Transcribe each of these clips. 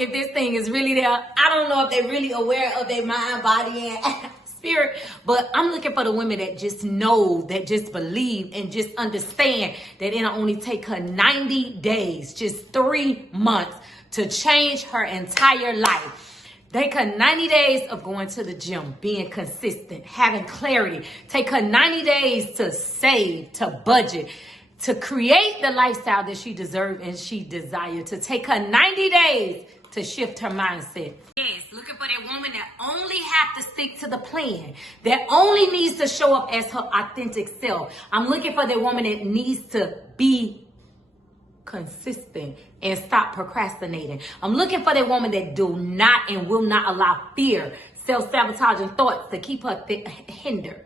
if this thing is really there. I don't know if they're really aware of their mind, body, and spirit. But I'm looking for the women that just know, that just believe, and just understand that it'll only take her 90 days, just 3 months, to change her entire life. Take her 90 days of going to the gym, being consistent, having clarity. Take her 90 days to save, to budget, to create the lifestyle that she deserves and she desires. To take her 90 days to shift her mindset. Yes, looking for that woman that only have to stick to the plan, that only needs to show up as her authentic self. I'm looking for that woman that needs to be consistent and stop procrastinating. I'm looking for that woman that do not and will not allow fear, self-sabotaging thoughts to keep her hindered.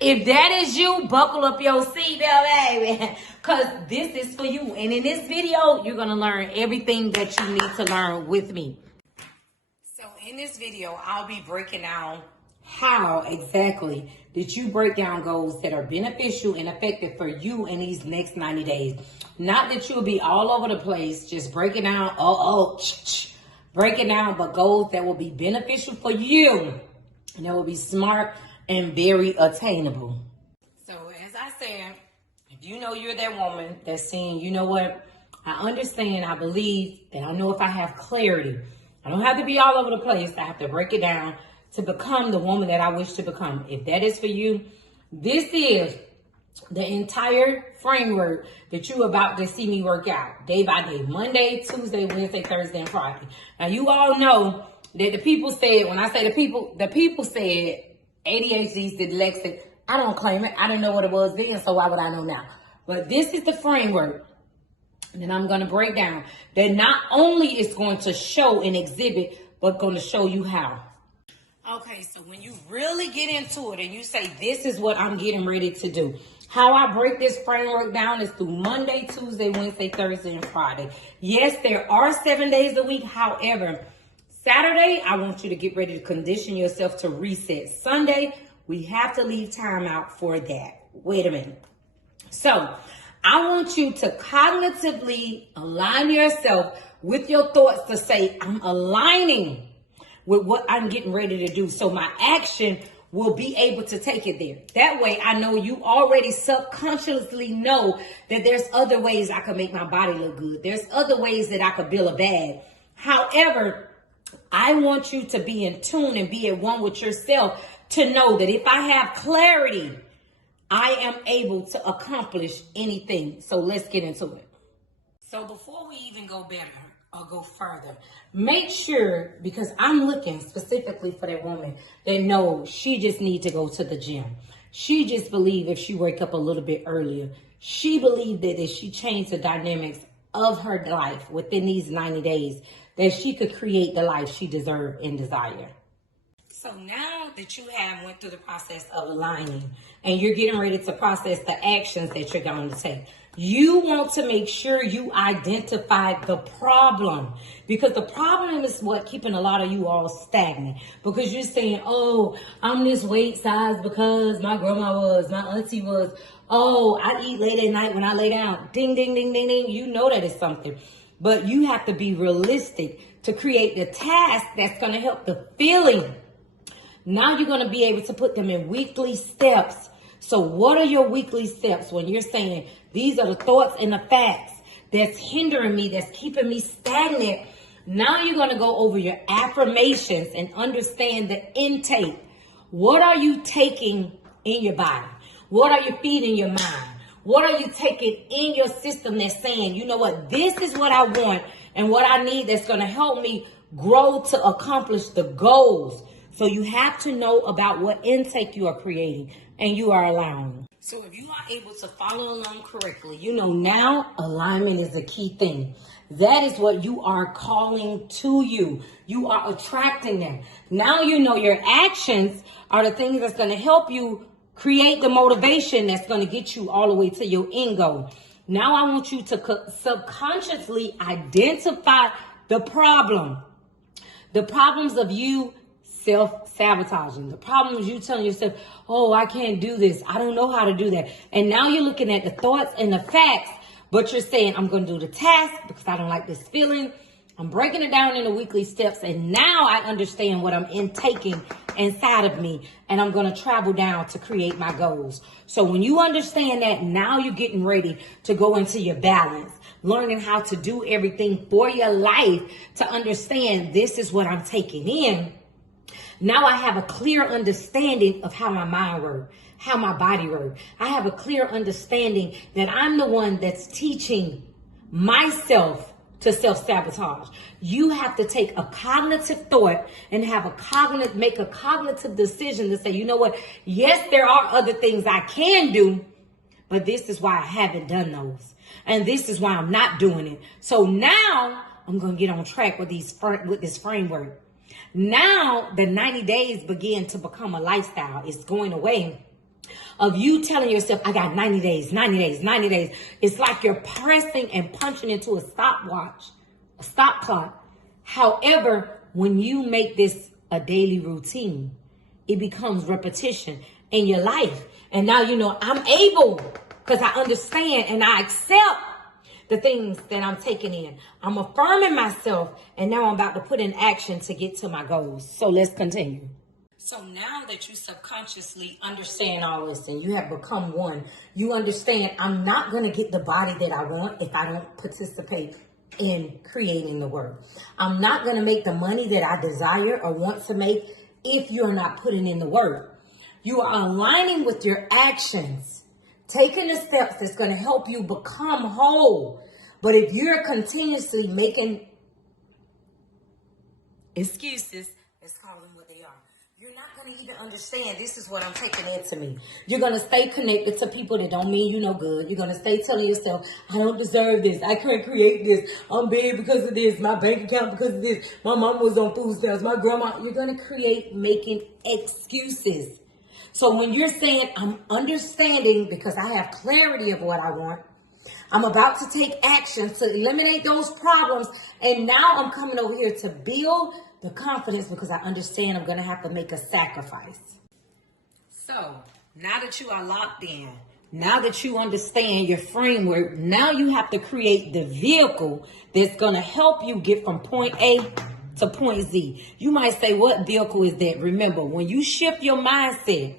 If that is you, buckle up your seatbelt, baby, because this is for you. And in this video, you're going to learn everything that you need to learn with me. So in this video, I'll be breaking down how exactly did you break down goals that are beneficial and effective for you in these next 90 days. Not that you'll be all over the place, just breaking down, breaking down, but goals that will be beneficial for you and that will be smart and very attainable. So as I said, if you know you're that woman that's saying, you know what, I understand, I believe, and I know if I have clarity, I don't have to be all over the place. I have to break it down to become the woman that I wish to become. If that is for you, this is the entire framework that you're about to see me work out day by day, Monday, Tuesday, Wednesday, Thursday, and Friday. Now, you all know that the people said, when I say the people said ADHD, dyslexic. I don't claim it. I didn't know what it was then, so why would I know now? But this is the framework that I'm going to break down that not only is going to show and exhibit, but going to show you how. Okay, so when you really get into it and you say, this is what I'm getting ready to do. How I break this framework down is through Monday, Tuesday, Wednesday, Thursday, and Friday. Yes, there are 7 days a week. However, Saturday, I want you to get ready to condition yourself to reset. Sunday, we have to leave time out for that. Wait a minute. So I want you to cognitively align yourself with your thoughts to say, I'm aligning with what I'm getting ready to do. So my action will be able to take it there. That way, I know you already subconsciously know that there's other ways I can make my body look good. There's other ways that I could build a bag. However, I want you to be in tune and be at one with yourself to know that if I have clarity, I am able to accomplish anything. So let's get into it. So before we even go better or go further, make sure, because I'm looking specifically for that woman that knows she just needs to go to the gym. She just believes if she wake up a little bit earlier, she believed that if she changed the dynamics of her life within these 90 days, that she could create the life she deserves and desire. So now that you have went through the process of aligning and you're getting ready to process the actions that you're going to take, you want to make sure you identify the problem, because the problem is what keeping a lot of you all stagnant, because you're saying, oh, I'm this weight size because my grandma was, my auntie was, oh, I eat late at night when I lay down. Ding, ding, ding, ding, ding. You know that is something, but you have to be realistic to create the task that's going to help the feeling. Now you're going to be able to put them in weekly steps. So what are your weekly steps when you're saying, these are the thoughts and the facts that's hindering me, that's keeping me stagnant? Now you're going to go over your affirmations and understand the intake. What are you taking in your body? What are you feeding your mind? What are you taking in your system that's saying, you know what, this is what I want and what I need that's going to help me grow to accomplish the goals. So you have to know about what intake you are creating and you are allowing. So if you are able to follow along correctly, you know now alignment is a key thing. That is what you are calling to you. You are attracting them. Now you know your actions are the things that's going to help you create the motivation that's going to get you all the way to your end goal. Now I want you to subconsciously identify the problem. The problems of you self-sabotaging. The problem is you telling yourself, oh, I can't do this. I don't know how to do that. And now you're looking at the thoughts and the facts, but you're saying, I'm going to do the task because I don't like this feeling. I'm breaking it down into weekly steps, and now I understand what I'm intaking inside of me, and I'm going to travel down to create my goals. So when you understand that, now you're getting ready to go into your balance, learning how to do everything for your life, to understand this is what I'm taking in. Now I have a clear understanding of how my mind works, how my body works. I have a clear understanding that I'm the one that's teaching myself to self-sabotage. You have to take a cognitive thought and make a cognitive decision to say, you know what? Yes, there are other things I can do, but this is why I haven't done those. And this is why I'm not doing it. So now I'm going to get on track with this framework. Now the 90 days begin to become a lifestyle. It's going away of you telling yourself, I got 90 days, 90 days, 90 days. It's like you're pressing and punching into a stopwatch, a stop clock. However, when you make this a daily routine, it becomes repetition in your life. And now, you know, I'm able, because I understand and I accept the things that I'm taking in. I'm affirming myself, and now I'm about to put in action to get to my goals. So let's continue. So now that you subconsciously understand all this and you have become one, you understand I'm not going to get the body that I want if I don't participate in creating the work. I'm not going to make the money that I desire or want to make if you're not putting in the work. You are aligning with your actions, taking the steps that's going to help you become whole. But if you're continuously making excuses, let's call them what they are, you're not going to even understand this is what I'm taking into me. You're going to stay connected to people that don't mean you no good. You're going to stay telling yourself, I don't deserve this. I can't create this. I'm big because of this. My bank account because of this. My mom was on food stamps. My grandma. You're going to create making excuses. So when you're saying, I'm understanding because I have clarity of what I want, I'm about to take action to eliminate those problems, and now I'm coming over here to build the confidence because I understand I'm going to have to make a sacrifice. So now that you are locked in, now that you understand your framework, now you have to create the vehicle that's going to help you get from point A to point Z. You might say, what vehicle is that? Remember, when you shift your mindset,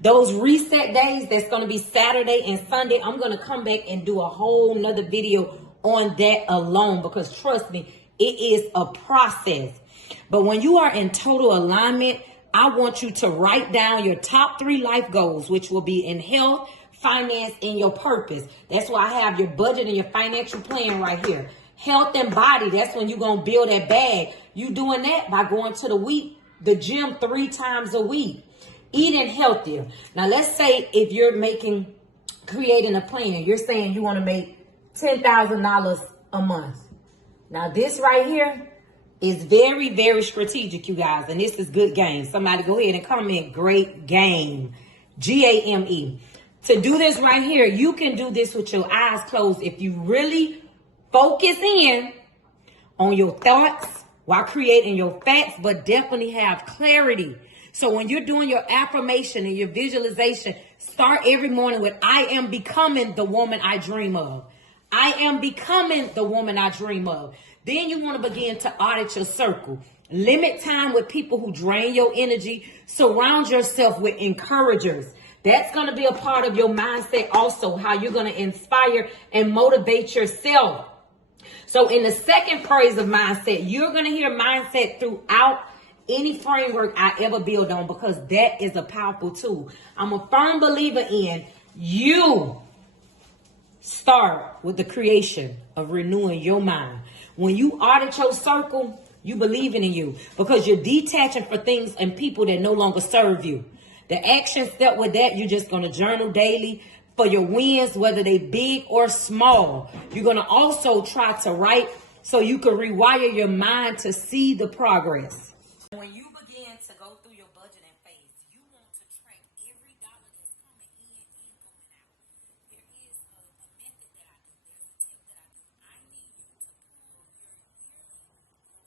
those reset days, that's going to be Saturday and Sunday, I'm going to come back and do a whole nother video on that alone, because trust me, it is a process. But when you are in total alignment, I want you to write down your top 3 life goals, which will be in health, finance, and your purpose. That's why I have your budget and your financial plan right here. Health and body, that's when you're going to build that bag. You doing that by going to the gym 3 times a week. Eating healthier. Now, let's say if you're creating a plan, you're saying you want to make $10,000 a month. Now, this right here is very, very strategic, you guys. And this is good game. Somebody go ahead and comment, great game. GAME. To do this right here, you can do this with your eyes closed if you really focus in on your thoughts while creating your facts, but definitely have clarity. So when you're doing your affirmation and your visualization, start every morning with, I am becoming the woman I dream of. I am becoming the woman I dream of. Then you want to begin to audit your circle. Limit time with people who drain your energy. Surround yourself with encouragers. That's going to be a part of your mindset also, how you're going to inspire and motivate yourself. So in the second phase of mindset, you're going to hear mindset throughout any framework I ever build on, because that is a powerful tool. I'm a firm believer in you start with the creation of renewing your mind. When you audit your circle, you believing in you, because you're detaching for things and people that no longer serve you. The action step with that, you're just going to journal daily for your wins, whether they big or small. You're going to also try to write so you can rewire your mind to see the progress. When you begin to go through your budgeting phase, you want to track every dollar that's coming in and going out. There is a method that I do. There's a tip that I do. I need you to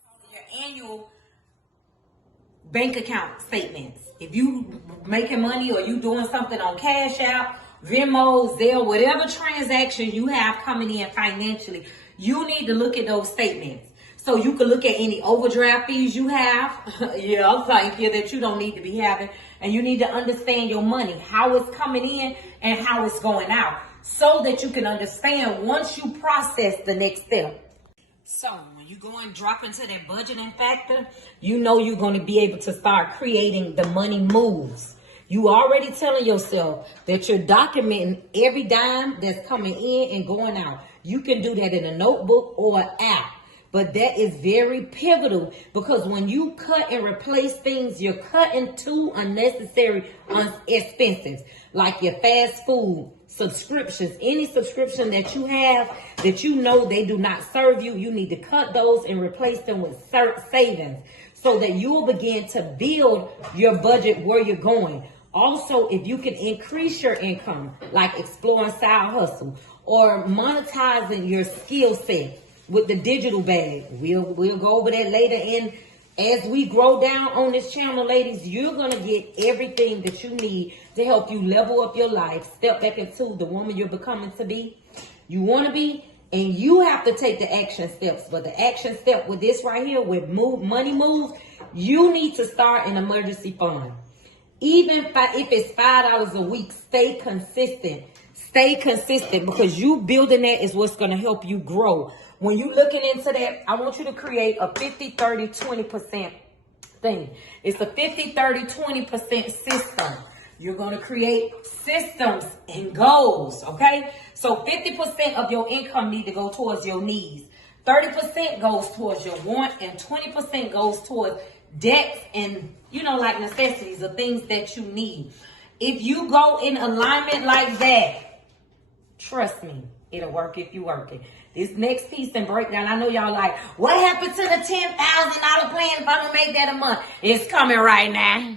pull your annual bank account statements. If you making money or you doing something on Cash App, Venmo, Zelle, whatever transaction you have coming in financially, you need to look at those statements. So you can look at any overdraft fees you have. Yeah, thank you, that you don't need to be having. And you need to understand your money, how it's coming in and how it's going out, so that you can understand once you process the next step. So when you go and drop into that budgeting factor, you know you're going to be able to start creating the money moves. You already telling yourself that you're documenting every dime that's coming in and going out. You can do that in a notebook or an app. But that is very pivotal, because when you cut and replace things, you're cutting two unnecessary expenses, like your fast food subscriptions. Any subscription that you have that you know they do not serve you, you need to cut those and replace them with savings, so that you will begin to build your budget where you're going. Also, if you can increase your income, like exploring side hustle or monetizing your skill set with the digital bag. We'll go over that later. And as we grow down on this channel, ladies, you're going to get everything that you need to help you level up your life, step back into the woman you're becoming to be, you want to be, and you have to take the action steps. But the action step with this right here, with money moves, you need to start an emergency fund. Even if it's $5 a week, stay consistent. Stay consistent, because you building that is what's going to help you grow. When you're looking into that, I want you to create a 50, 30, 20% thing. It's a 50, 30, 20% system. You're going to create systems and goals, okay? So 50% of your income need to go towards your needs. 30% goes towards your want, and 20% goes towards debts and, like necessities or things that you need. If you go in alignment like that, trust me, it'll work if you work it. This next piece and breakdown, I know y'all like, what happened to the $10,000 plan if I don't make that a month? It's coming right now.